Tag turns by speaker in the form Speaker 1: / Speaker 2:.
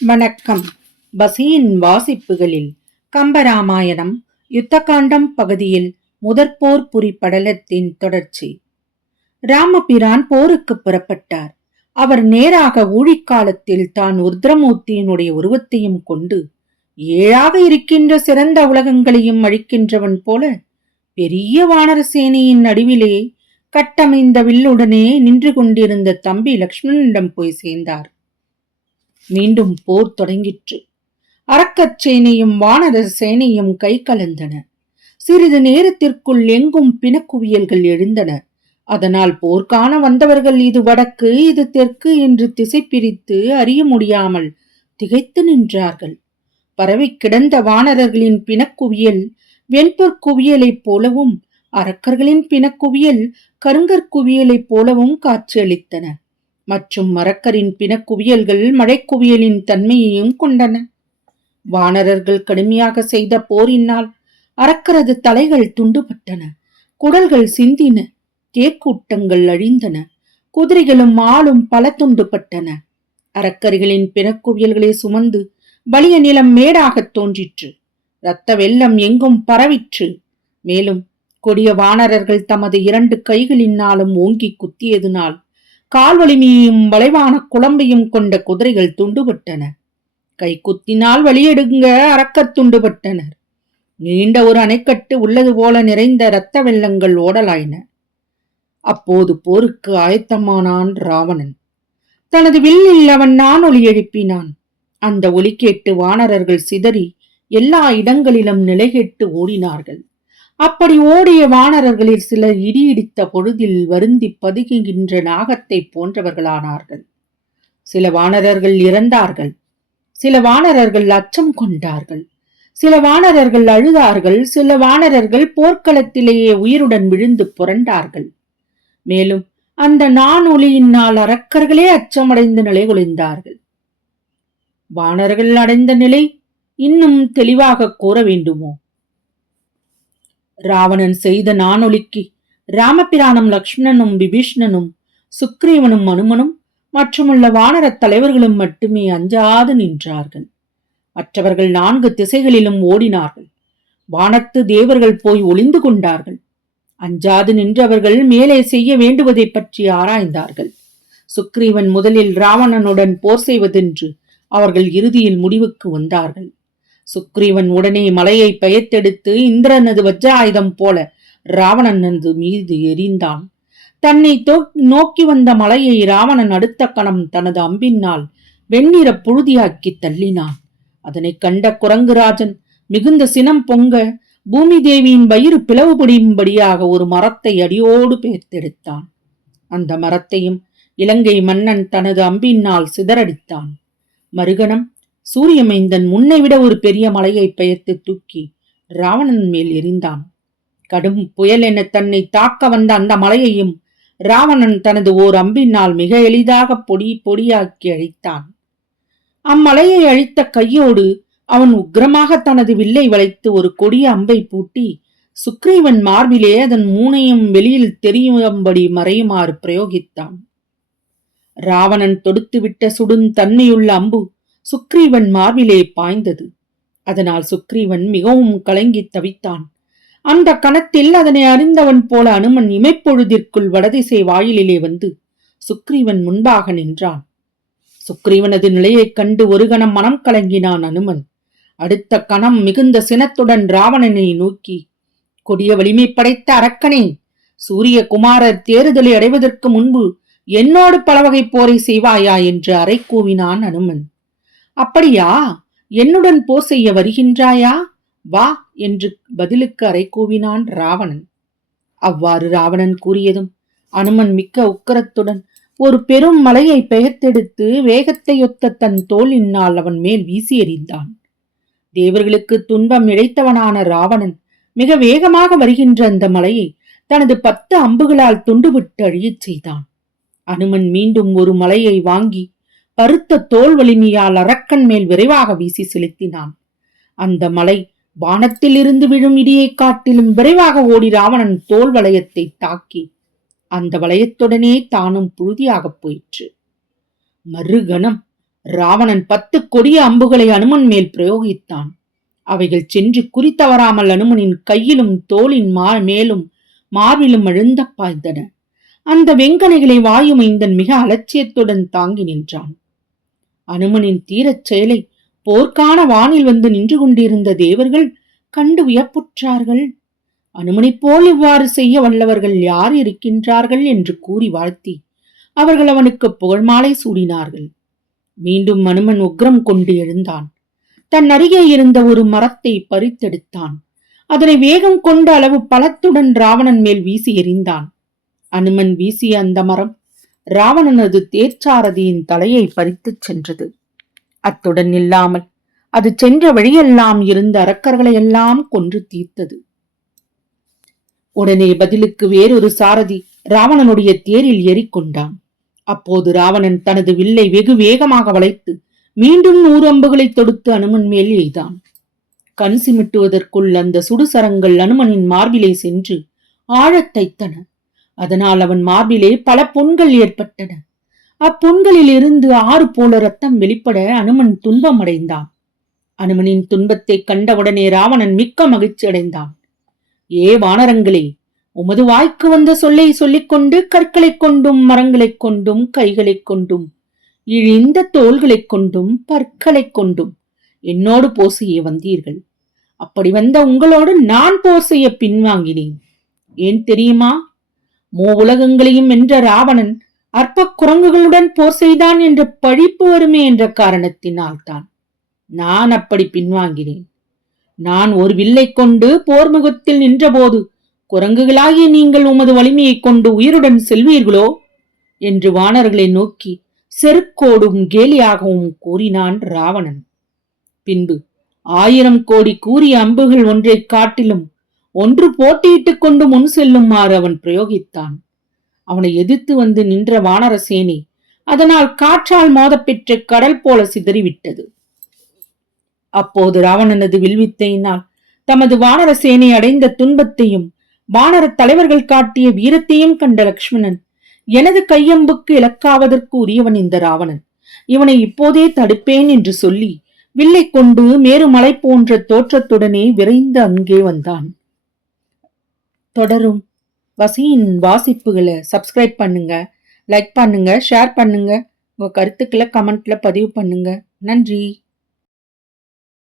Speaker 1: வணக்கம். பசியின் வாசிப்புகளில் கம்பராமாயணம் யுத்தகாண்டம் பகுதியில் முதற்போர் புரி படலத்தின் தொடர்ச்சி. ராமபிரான் போருக்கு புறப்பட்டார். அவர் நேராக ஊழிக்காலத்தில் தான் உருத்ரமூர்த்தியினுடைய உருவத்தையும் கொண்டு ஏழாக இருக்கின்ற சிறந்த உலகங்களையும் அழிக்கின்றவன் போல பெரிய வானர சேனையின் நடுவிலே கட்டமைந்த வில்லுடனே நின்று கொண்டிருந்த தம்பி லக்ஷ்மணனிடம் போய் சேர்ந்தார். மீண்டும் போர் தொடங்கிற்று. அரக்கச் சேனையும் வானர சேனையும் கை கலந்தன. சிறிது நேரத்திற்குள் எங்கும் பிணக்குவியல்கள் எழுந்தன. அதனால் போர்க்கான வந்தவர்கள் இது வடக்கு இது தெற்கு என்று திசை பிரித்து அறிய முடியாமல் திகைத்து நின்றார்கள். பரவி கிடந்த வானரர்களின் பிணக்குவியல் வெண்பொற் குவியலைப் போலவும் அரக்கர்களின் பிணக்குவியல் கருங்கற்குவியலைப் போலவும் காட்சியளித்தன. மற்றும் மரக்கரின் பிணக்குவியல்கள் மழைக்குவியலின் தன்மையையும் கொண்டன. வானரர்கள் கடுமையாக செய்த போரினால் அரக்கரது தலைகள் துண்டுபட்டன குடல்கள் சிந்தின தேர்க்கூட்டங்கள் அழிந்தன குதிரைகளும் ஆளும் பல துண்டுபட்டன. அரக்கர்களின் பிணக்குவியல்களை சுமந்து வலிய நிலம் மேடாகத் தோன்றிற்று. இரத்த வெள்ளம் எங்கும் பரவிற்று. மேலும் கொடிய வானரர்கள் தமது இரண்டு கைகளினாலும் ஓங்கி குத்தியதினால் கால் வலிமையையும் வளைவான குழம்பையும் கொண்ட குதிரைகள் துண்டுபட்டன. கை குத்தினால் வழியெடுங்க அறக்கத் துண்டுபட்டனர். நீண்ட ஒரு அணைக்கட்டு உள்ளது போல நிறைந்த இரத்த வெள்ளங்கள் ஓடலாயின. அப்போது போருக்கு ஆயத்தமானான் ராவணன். தனது வில்லில் அவன் நான் ஒலி எழுப்பினான். அந்த ஒலி கேட்டு வானரர்கள் சிதறி எல்லா இடங்களிலும் நிலைகெட்டு ஓடினார்கள். அப்படி ஓடிய வானரர்களில் சிலர் இடி இடித்த பொழுதில் வருந்தி பதுகுகின்ற நாகத்தைப் போன்றவர்களானார்கள். சில வானரர்கள் இறந்தார்கள். சில வானரர்கள் அச்சம் கொண்டார்கள். சில வானரர்கள் அழுதார்கள். சில வானரர்கள் போர்க்களத்திலேயே உயிருடன் விழுந்து புரண்டார்கள். மேலும் அந்த நானொலியினால் அரக்கர்களே அச்சமடைந்து நிலை நிலைகுலைந்தார்கள். வானர்கள் அடைந்த நிலை இன்னும் தெளிவாக கூற வேண்டுமோ? ராவணன் செய்த நானொலிக்கு ராமபிரானும் லக்ஷ்மணனும் விபீஷ்ணனும் சுக்ரீவனும் அனுமனும் மற்றுமுள்ள வானரத் தலைவர்களும் மட்டுமே அஞ்சாது நின்றார்கள். மற்றவர்கள் நான்கு திசைகளிலும் ஓடினார்கள். வானத்து தேவர்கள் போய் ஒளிந்து கொண்டார்கள். அஞ்சாது நின்றவர்கள் மேலே செய்ய வேண்டுவதைப் பற்றி ஆராய்ந்தார்கள். சுக்ரீவன் முதலில் ராவணனுடன் போர் செய்வதென்று அவர்கள் இறுதியில் முடிவுக்கு வந்தார்கள். சுக்ரீவன் உடனே மலையை பெயர்த்தெடுத்து இந்திரனது வஜ்ராயுதம் போல ராவணனது மீது எரிந்தான். தன்னை நோக்கி வந்த மலையை ராவணன் அடுத்த கணம் தனது அம்பினால் வெண்ணிற புழுதியாக்கி தள்ளினான். அதனை கண்ட குரங்குராஜன் மிகுந்த சினம் பொங்க பூமி தேவியின் வயிறு பிளவுபடியும்படியாக ஒரு மரத்தை அடியோடு பெயர்த்தெடுத்தான். அந்த மரத்தையும் இலங்கை மன்னன் தனது அம்பினால் சிதறடித்தான். மறுகணம் சூரியமைந்தன் முன்னைவிட ஒரு பெரிய மலையை பெயர்த்து தூக்கி ராவணன் மேல் எரிந்தான் கடும் புயல் என தன்னை தாக்க வந்த அந்த மலையையும் ராவணன் தனது ஓர் அம்பினால் மிக எளிதாக பொடி பொடியாக்கி அழித்தான். அம்மலையை அழித்த கையோடு அவன் உக்கிரமாக தனது வில்லை வளைத்து ஒரு கொடிய அம்பை பூட்டி சுக்ரீவன் மார்பிலே அதன் மூனையும் வெளியில் தெரியும்படி மறையுமாறு பிரயோகித்தான். ராவணன் தொடுத்துவிட்ட சுடும் தன்மையுள்ள அம்பு சுக்ரீவன் மார்பிலே பாய்ந்தது. அதனால் சுக்ரீவன் மிகவும் கலங்கி தவித்தான். அந்த கணத்தில் அதனை அறிந்தவன் போல அனுமன் இமைப்பொழுதிற்குள் வடதிசை வாயிலிலே வந்து சுக்ரீவன் முன்பாக நின்றான். சுக்ரீவனது நிலையைக் கண்டு ஒரு கணம் மனம் கலங்கினான் அனுமன். அடுத்த கணம் மிகுந்த சினத்துடன் ராவணனை நோக்கி கொடிய வலிமை படைத்த அரக்கனே சூரிய குமாரர் தேறுதலை அடைவதற்கு முன்பு என்னோடு பலவகை போரை செய்வாயா? என்று அறை கூவினான் அனுமன். அப்படியா? என்னுடன் போர் செய்ய வருகின்றாயா? வா என்று பதிலுக்கு அறை கூவினான் ராவணன். அவ்வாறு ராவணன் கூறியதும் அனுமன் மிக்க உக்கரத்துடன் ஒரு பெரும் மலையை பெயர்த்தெடுத்து வேகத்தையொத்த தன் தோளினால் அவன் மேல் வீசி எறிந்தான். தேவர்களுக்கு துன்பம் இழைத்தவனான ராவணன் மிக வேகமாக வருகின்ற அந்த மலையை தனது பத்து அம்புகளால் துண்டுவிட்டு அழியச் செய்தான். அனுமன் மீண்டும் ஒரு மலையை வாங்கி பருத்த தோல் வலிமையால் அரக்கன் மேல் விரைவாக வீசி செலுத்தினான். அந்த மலை வானத்தில் இருந்து விழும் இடியைக் காட்டிலும் விரைவாக ஓடி ராவணன் தோல் வளையத்தை தாக்கி அந்த வளையத்துடனே தானும் புழுதியாகப் போயிற்று. மறுகணம் ராவணன் பத்து கொடிய அம்புகளை அனுமன் மேல் பிரயோகித்தான். அவைகள் சென்று குறித்தவராமல் அனுமனின் கையிலும் தோளின் மா மேலும் மார்பிலும் அழுந்த பாய்ந்தன. அந்த வெங்கனைகளை வாயுமைந்தன் மிக அலட்சியத்துடன் தாங்கி நின்றான். அனுமனின் தீரச் செயலை போர்க்கான வானில் வந்து நின்று கொண்டிருந்த தேவர்கள் கண்டு வியப்புற்றார்கள். அனுமனைப் போல் இவ்வாறு செய்ய வல்லவர்கள் யார் இருக்கின்றார்கள் என்று கூறி வாழ்த்தி அவர்கள் அவனுக்கு புகழ்மாலை சூடினார்கள். மீண்டும் அனுமன் உக்ரம் கொண்டு எழுந்தான். தன் அருகே இருந்த ஒரு மரத்தை பறித்தெடுத்தான். அதனை வேகம் கொண்ட அளவு பலத்துடன் ராவணன் மேல் வீசி எறிந்தான். அனுமன் வீசிய அந்த மரம் ராவணனது தேர்ச்சாரதியின் தலையை பறித்துச் சென்றது. அத்துடன் இல்லாமல் அது சென்ற வழியெல்லாம் இருந்த அரக்கர்களை எல்லாம் கொன்று தீர்த்தது. உடனே பதிலுக்கு வேறொரு சாரதி ராவணனுடைய தேரில் ஏறிக்கொண்டான். அப்போது ராவணன் தனது வில்லை வெகு வேகமாக வளைத்து மீண்டும் நூறம்புகளை தொடுத்து அனுமன் மேல் எய்தான். கண் சிமிட்டுவதற்குள் அந்த சுடுசரங்கள் அனுமனின் மார்பிலே சென்று ஆழத் தைத்தன அதனால் அவன் மார்பிலே பல புண்கள் ஏற்பட்டன. அப்புண்களில் இருந்து ஆறு போல ரத்தம் வெளிப்பட அனுமன் துன்பம் அடைந்தான். அனுமனின் துன்பத்தை கண்டவுடனே ராவணன் மிக்க மகிழ்ச்சி அடைந்தான். ஏ வானரங்களே உமது வாய்க்கு வந்த சொல்லை சொல்லிக்கொண்டு கற்களைக் கொண்டும் மரங்களைக் கொண்டும் கைகளைக் கொண்டும் இழிந்த தோள்களைக் கொண்டும் பற்களைக் கொண்டும் என்னோடு போர் செய்ய வந்தீர்கள். அப்படி வந்த உங்களோடு நான் போர் செய்ய பின்வாங்கினேன். ஏன் தெரியுமா? மூ உலகங்களையும் வென்ற ராவணன் அற்ப குரங்குகளுடன் போர் செய்தான் என்று பழிப்பு வருமே என்ற காரணத்தினால்தான். நான் அப்படி பின்வாங்கினேன். நான் ஒரு வில்லை கொண்டு போர்முகத்தில் நின்றபோது குரங்குகளாகிய நீங்கள் உமது வலிமையைக் கொண்டு உயிருடன் செல்வீர்களோ? என்று வானர்களை நோக்கி செருக்கோடும் கேலியாகவும் கூறினான் ராவணன். பின்பு ஆயிரம் கோடி கூறிய அம்புகள் ஒன்றைக் காட்டிலும் ஒன்று போட்டியிட்டுக் கொண்டு முன் செல்லுமாறு அவன் பிரயோகித்தான். அவனை எதிர்த்து வந்து நின்ற வானரசேனை அதனால் காற்றால் மோதப்பெற்று கடல் போல சிதறிவிட்டது. அப்போது ராவணனது வில்வித்தையினால் தமது வானர சேனை அடைந்த துன்பத்தையும் வானரத் தலைவர்கள் காட்டிய வீரத்தையும் கண்ட லக்ஷ்மணன் எனது கையம்புக்கு இலக்காவதற்கு உரியவன் இந்த ராவணன். இவனை இப்போதே தடுப்பேன் என்று சொல்லி வில்லை கொண்டு மேருமலை போன்ற தோற்றத்துடனே விரைந்து அங்கே வந்தான். தொடரும். வசியின் வாசிப்புகளை சப்ஸ்கிரைப் பண்ணுங்க லைக் பண்ணுங்க ஷேர் பண்ணுங்க. உங்கள் கருத்துக்களை கமெண்ட்ல பதிவு பண்ணுங்க. நன்றி.